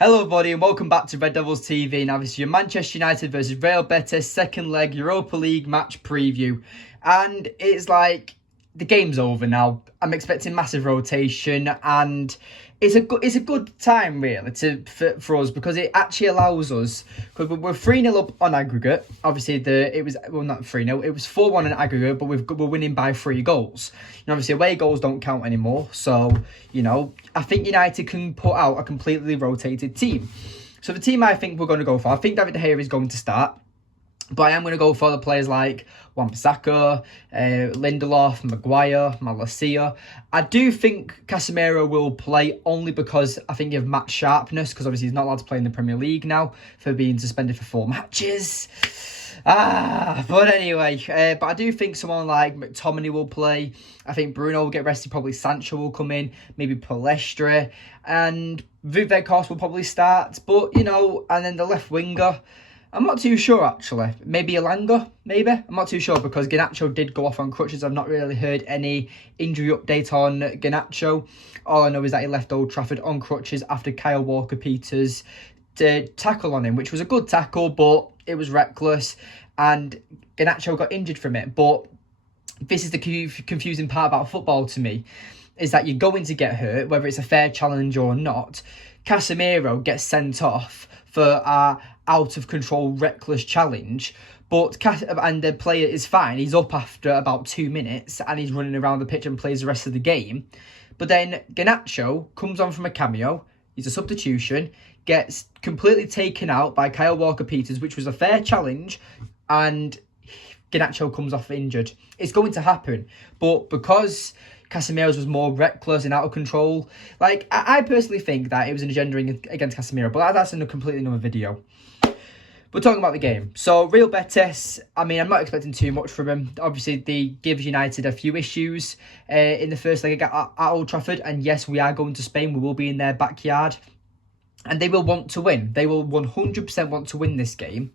Hello everybody and welcome back to Red Devils TV. Now this is your Manchester United versus Real Betis second leg Europa League match preview. And it's like, the game's over now. I'm expecting massive rotation and it's a good time really for us because it actually allows us, because we're 3-0 up on aggregate. Obviously it was not 3-0, it was 4-1 in aggregate, but we're winning by 3 goals. And obviously away goals don't count anymore. So, you know, I think United can put out a completely rotated team. So the team I think we're going to go for, I think David De Gea is going to start. But I am going to go for the players like Wan-Bissaka, Lindelof, Maguire, Malacia. I do think Casemiro will play only because I think you have match sharpness, because obviously he's not allowed to play in the Premier League now for being suspended for 4 matches. But anyway, but I do think someone like McTominay will play. I think Bruno will get rested, probably Sancho will come in, maybe Palestra, and Weghorst will probably start. But, you know, and then the left winger, I'm not too sure actually. Maybe Elanga, maybe. I'm not too sure because Garnacho did go off on crutches. I've not really heard any injury update on Garnacho. All I know is that he left Old Trafford on crutches after Kyle Walker-Peters tackle on him, which was a good tackle, but it was reckless and Garnacho got injured from it. But this is the confusing part about football to me, is that you're going to get hurt, whether it's a fair challenge or not. Casemiro gets sent off for our out-of-control, reckless challenge, and the player is fine. He's up after about 2 minutes, and he's running around the pitch and plays the rest of the game. But then Garnacho comes on from a cameo. He's a substitution, gets completely taken out by Kyle Walker-Peters, which was a fair challenge, and Garnacho comes off injured. It's going to happen, but because Casemiro's was more reckless and out of control, like, I personally think that it was an agenda against Casemiro, but that's in a completely another video. We're talking about the game. So, Real Betis, I mean, I'm not expecting too much from them. Obviously, they give United a few issues in the first leg at Old Trafford. And yes, we are going to Spain. We will be in their backyard. And they will want to win. They will 100% want to win this game.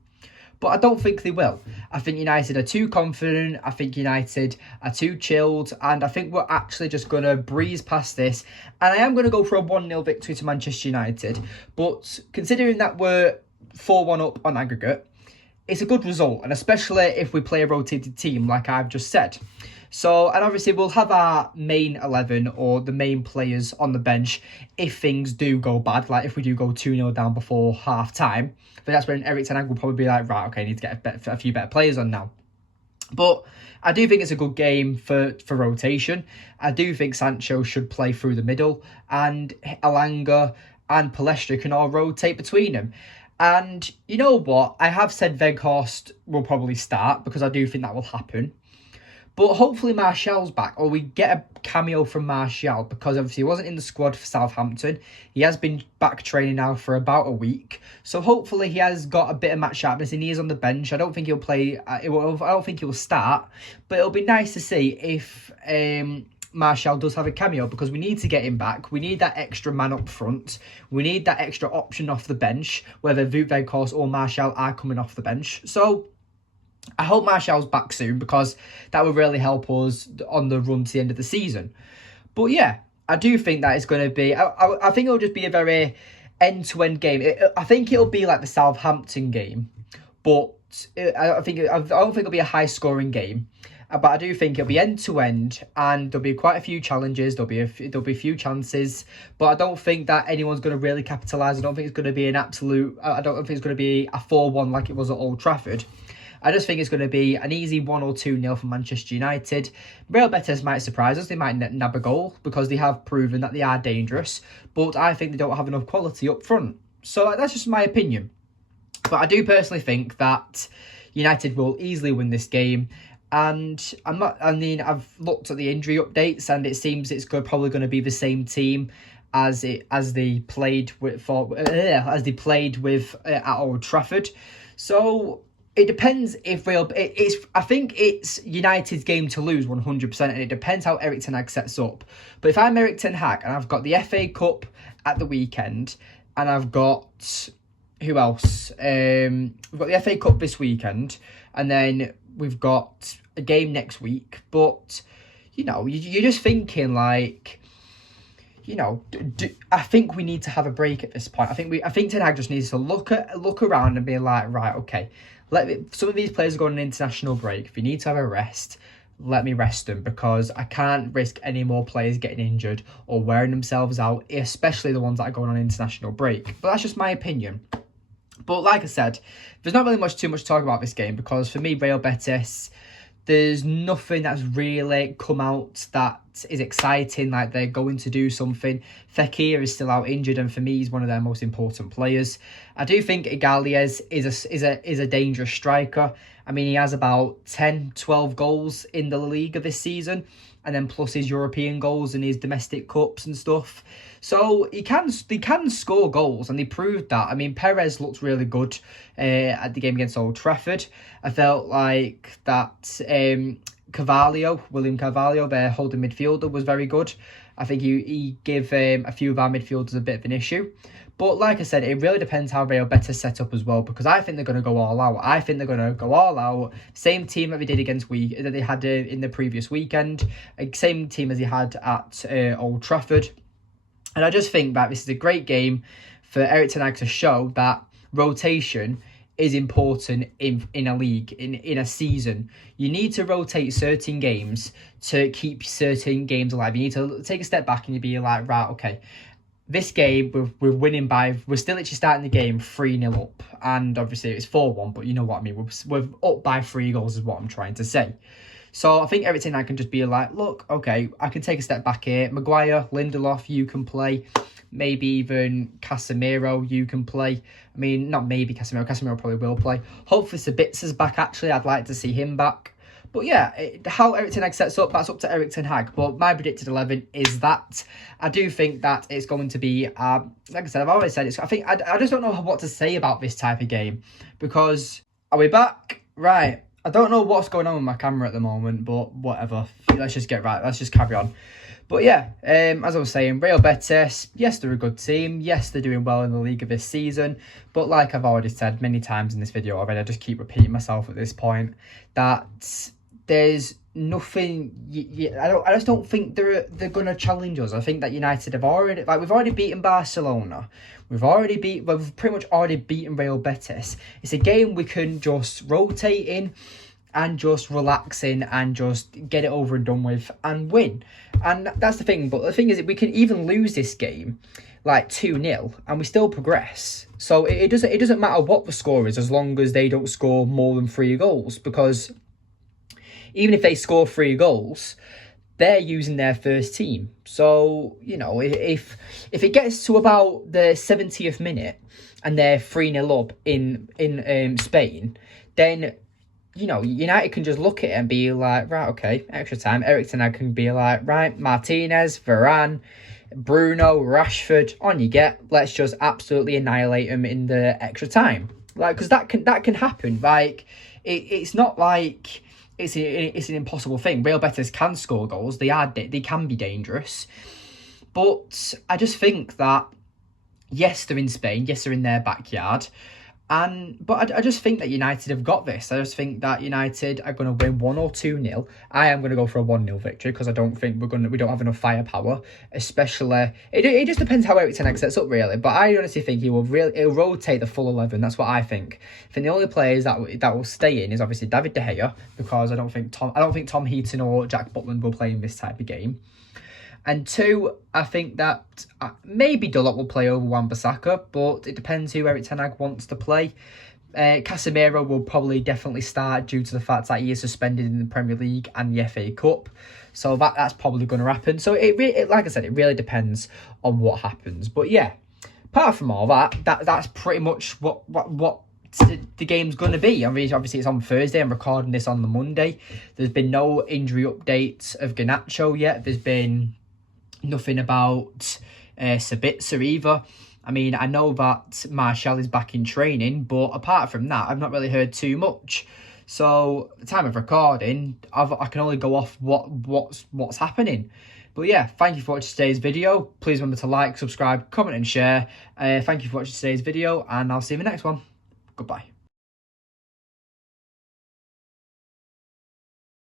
But I don't think they will. I think United are too confident. I think United are too chilled. And I think we're actually just going to breeze past this. And I am going to go for a 1-0 victory to Manchester United. But considering that we're 4-1 up on aggregate, it's a good result, and especially if we play a rotated team like I've just said. So, and obviously we'll have our main 11 or the main players on the bench if things do go bad, like if we do go 2-0 down before half time. But that's when Erik ten Hag will probably be like, right, okay, I need to get a few better players on now. But I do think it's a good game for rotation. I do think Sancho should play through the middle, and Elanga and Palestra can all rotate between them. And you know what? I have said Weghorst will probably start because I do think that will happen. But hopefully Martial's back, or we get a cameo from Martial, because obviously he wasn't in the squad for Southampton. He has been back training now for about a week. So hopefully he has got a bit of match sharpness and he is on the bench. I don't think he'll play, I don't think he'll start. But it'll be nice to see if Martial does have a cameo, because we need to get him back. We need that extra man up front. We need that extra option off the bench, whether Weghorst or Martial are coming off the bench. So I hope Martial's back soon, because that will really help us on the run to the end of the season. But yeah, I do think that it's going to be, I think it'll just be a very end-to-end game. I think it'll be like the Southampton game, but I don't think it'll be a high-scoring game. But I do think it'll be end-to-end, and there'll be quite a few challenges. There'll be a few chances, but I don't think that anyone's going to really capitalise. I don't think it's going to be an absolute. I don't think it's going to be a 4-1 like it was at Old Trafford. I just think it's going to be an easy 1 or 2-0 for Manchester United. Real Betis might surprise us. They might nab a goal because they have proven that they are dangerous, but I think they don't have enough quality up front. So that's just my opinion. But I do personally think that United will easily win this game. And I've looked at the injury updates, and it seems it's probably going to be the same team as they played with at Old Trafford. So it depends if I think it's United's game to lose 100%, and it depends how Erik ten Hag sets up. But if I'm Erik ten Hag and I've got the FA Cup at the weekend, and I've got who else? We've got the FA Cup this weekend, and then we've got a game next week. But you know, you're just thinking like, you know, I think we need to have a break at this point. I think Ten Hag just needs to look around and be like, right, okay, some of these players are going on an international break. If you need to have a rest, let me rest them, because I can't risk any more players getting injured or wearing themselves out, especially the ones that are going on international break. But that's just my opinion. But like I said, there's not really too much to talk about this game, because for me, Real Betis, there's nothing that's really come out that is exciting, like they're going to do something. Fekir is still out injured, and for me, he's one of their most important players. I do think Igaliez is a dangerous striker. I mean, he has about 10, 12 goals in the Liga this season, and then plus his European goals and his domestic cups and stuff. So he can score goals, and he proved that. I mean, Perez looked really good at the game against Old Trafford. I felt like that William Carvalho, their holding midfielder, was very good. I think he gave a few of our midfielders a bit of an issue. But like I said, it really depends how Real Betis set up as well, because I think they're going to go all out. I think they're going to go all out. Same team that they did that they had in the previous weekend. Same team as they had at Old Trafford. And I just think that this is a great game for Erik ten Hag to show that rotation is important in a league, in a season. You need to rotate certain games to keep certain games alive. You need to take a step back and you be like, right, okay, this game, we're winning by, we're still actually starting the game 3-0 up. And obviously it's 4-1, but you know what I mean. We're up by 3 goals is what I'm trying to say. So I think every time I can just be like, look, okay, I can take a step back here. Maguire, Lindelof, you can play. Maybe even Casemiro, you can play. I mean, not maybe Casemiro. Casemiro probably will play. Hopefully Sabitza's back, actually. I'd like to see him back. But yeah, how Erik ten Hag sets up, that's up to Erik ten Hag. But my predicted 11 is that. I do think that it's going to be, like I said, I've always said, I just don't know what to say about this type of game. Because, are we back? Right. I don't know what's going on with my camera at the moment, but whatever. Let's just carry on. But yeah, as I was saying, Real Betis, yes, they're a good team. Yes, they're doing well in the Liga this season. But like I've already said many times in this video already, I just keep repeating myself at this point, that there's nothing. I just don't think they're going to challenge us. I think that United have already, we've already beaten Barcelona. We've pretty much already beaten Real Betis. It's a game we can just rotate in and just relax in and just get it over and done with and win. And that's the thing. But the thing is, we can even lose this game like 2-0 and we still progress. So it doesn't matter what the score is, as long as they don't score more than 3 goals. Because even if they score 3 goals, they're using their first team. So, you know, if it gets to about the 70th minute and they're 3-0 up in Spain, then, you know, United can just look at it and be like, right, okay, extra time. Erik ten Hag can be like, right, Martinez, Varane, Bruno, Rashford, on you get. Let's just absolutely annihilate them in the extra time. Like, because that can happen. Like, it's not like it's an impossible thing. Real Betis can score goals. They can be dangerous. But I just think that, yes, they're in Spain. Yes, they're in their backyard. But I just think that United have got this. I just think that United are going to win 1 or 2-0. I am going to go for a 1-0 victory, because I don't think we don't have enough firepower. Especially, it just depends how Erik ten Hag sets up, really. But I honestly think he'll rotate the full 11. That's what I think. I think the only players that will stay in is obviously David De Gea, because I don't think Tom Heaton or Jack Butland will play in this type of game. And 2, I think that maybe Dulot will play over Wan-Bissaka, but it depends who Erik ten Hag wants to play. Casemiro will probably definitely start due to the fact that he is suspended in the Premier League and the FA Cup. So that's probably going to happen. So like I said, it really depends on what happens. But yeah, apart from all that's pretty much what the game's going to be. I mean, obviously it's on Thursday. I'm recording this on the Monday. There's been no injury updates of Garnacho yet. There's been nothing about Sabitzer either. I mean, I know that Martial is back in training, but apart from that, I've not really heard too much. So, at the time of recording, I can only go off what's happening. But yeah, thank you for watching today's video. Please remember to like, subscribe, comment and share. Thank you for watching today's video, and I'll see you in the next one. Goodbye.